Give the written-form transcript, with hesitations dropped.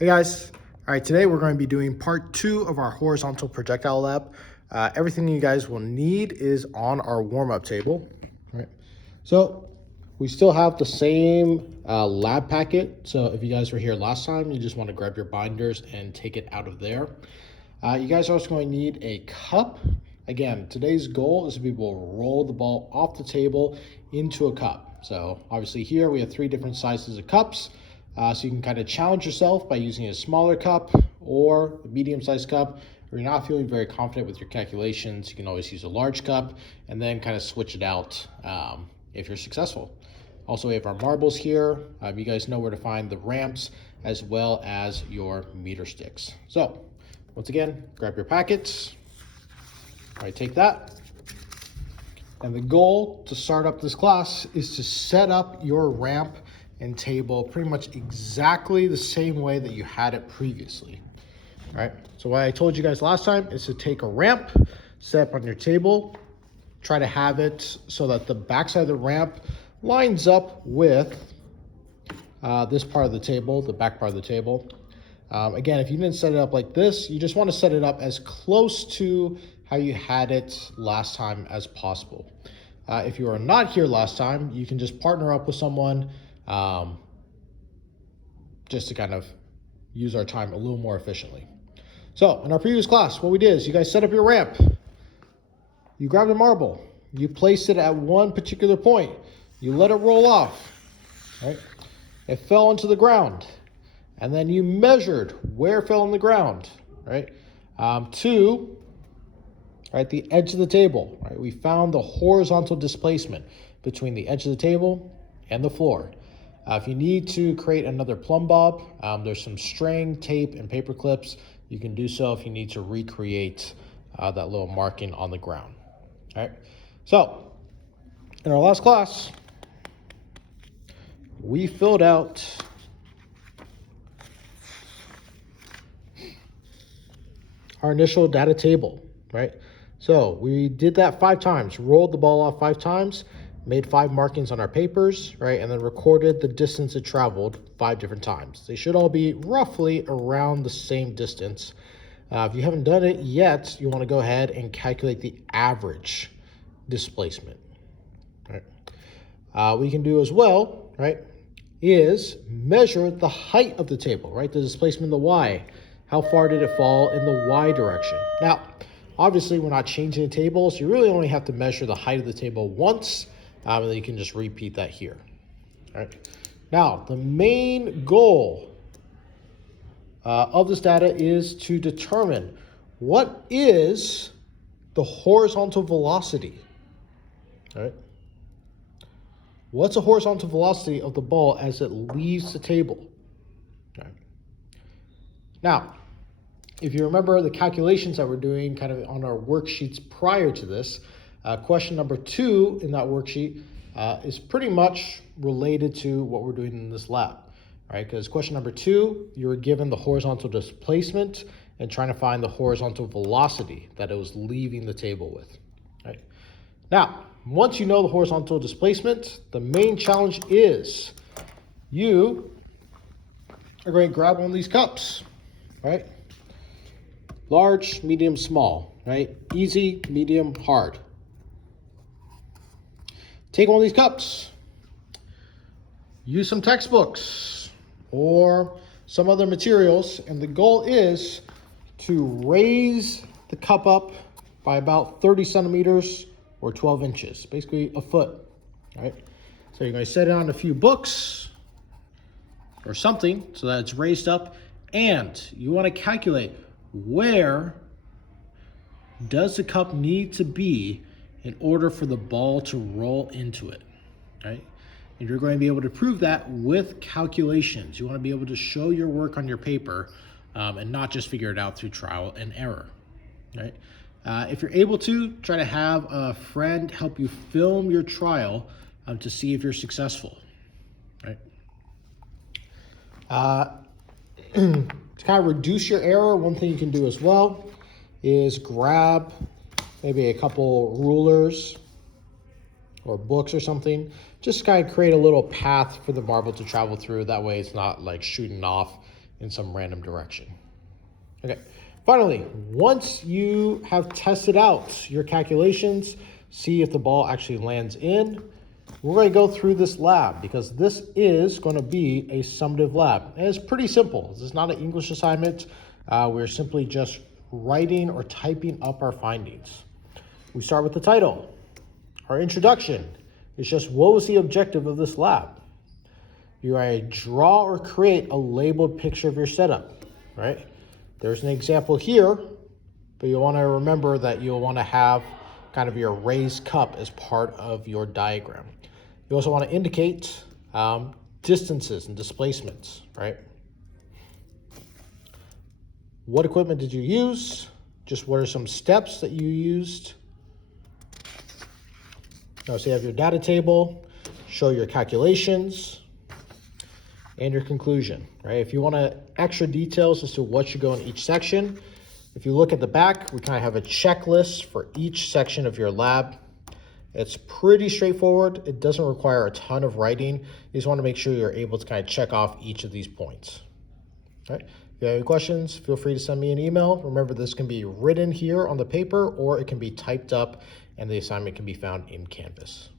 Hey guys, all right, today we're going to be doing part 2 of our horizontal projectile lab. Everything you guys will need is on our warm-up table. All right, so we still have the same lab packet. So if you guys were here last time, you just want to grab your binders and take it out of there. You guys are also going to need a cup. Again, today's goal is to be able to roll the ball off the table into a cup. So obviously here we have 3 different sizes of cups. So you can kind of challenge yourself by using a smaller cup or a medium-sized cup. If you're not feeling very confident with your calculations, you can always use a large cup and then kind of switch it out if you're successful. Also, we have our marbles here. You guys know where to find the ramps as well as your meter sticks. So once again, grab your packets. All right, take that. And the goal to start up this class is to set up your ramp and table pretty much exactly the same way that you had it previously. All right, so what I told you guys last time is to take a ramp, set up on your table, try to have it so that the backside of the ramp lines up with this part of the table, the back part of the table. Again, if you didn't set it up like this, you just want to set it up as close to how you had it last time as possible. If you are not here last time, you can just partner up with someone just to kind of use our time a little more efficiently. So in our previous class, what we did is you guys set up your ramp. You grabbed a marble. You placed it at one particular point. You let it roll off. Right? It fell onto the ground. And then you measured where it fell on the ground. Right? To the edge of the table. Right? We found the horizontal displacement between the edge of the table and the floor. If you need to create another plumb bob, there's some string, tape, and paper clips. You can do so if you need to recreate that little marking on the ground. All right. So in our last class, we filled out our initial data table, right? So we did that 5 times, rolled the ball off 5 times, made 5 markings on our papers, right? And then recorded the distance it traveled 5 different times. They should all be roughly around the same distance. If you haven't done it yet, you want to go ahead and calculate the average displacement, right? What you can do as well, right, is measure the height of the table, right? The displacement in the Y. How far did it fall in the Y direction? Now, obviously, we're not changing the table, so you really only have to measure the height of the table once, and then you can just repeat that here. All right. Now, the main goal of this data is to determine what is the horizontal velocity. All right. What's the horizontal velocity of the ball as it leaves the table? All right. Now, if you remember the calculations that we're doing kind of on our worksheets prior to this, question number 2 in that worksheet is pretty much related to what we're doing in this lab, right? Because question number 2, you were given the horizontal displacement and trying to find the horizontal velocity that it was leaving the table with, right? Now, once you know the horizontal displacement, the main challenge is you are going to grab one of these cups, right? Large, medium, small, right? Easy, medium, hard. Take one of these cups. Use some textbooks or some other materials, and the goal is to raise the cup up by about 30 centimeters or 12 inches, basically a foot, right? So you're going to set it on a few books or something so that it's raised up, and you want to calculate where does the cup need to be in order for the ball to roll into it, right? And you're going to be able to prove that with calculations. You want to be able to show your work on your paper and not just figure it out through trial and error, right? If you're able to, try to have a friend help you film your trial to see if you're successful, right? To kind of reduce your error, one thing you can do as well is grab maybe a couple rulers or books or something. Just kind of create a little path for the marble to travel through. That way it's not like shooting off in some random direction. Okay, finally, once you have tested out your calculations, see if the ball actually lands in, we're going to go through this lab because this is going to be a summative lab. And it's pretty simple. This is not an English assignment. We're simply just writing or typing up our findings. We start with the title. Our introduction is just what was the objective of this lab. You draw or create a labeled picture of your setup, right? There's an example here, but you'll want to remember that you'll want to have kind of your raised cup as part of your diagram. You also want to indicate distances and displacements, right? What equipment did you use? Just what are some steps that you used? So you have your data table, show your calculations, and your conclusion, right? If you want extra details as to what should go in each section, if you look at the back, we kind of have a checklist for each section of your lab. It's pretty straightforward. It doesn't require a ton of writing. You just want to make sure you're able to kind of check off each of these points. All right. If you have any questions, feel free to send me an email. Remember, this can be written here on the paper or it can be typed up and the assignment can be found in Canvas.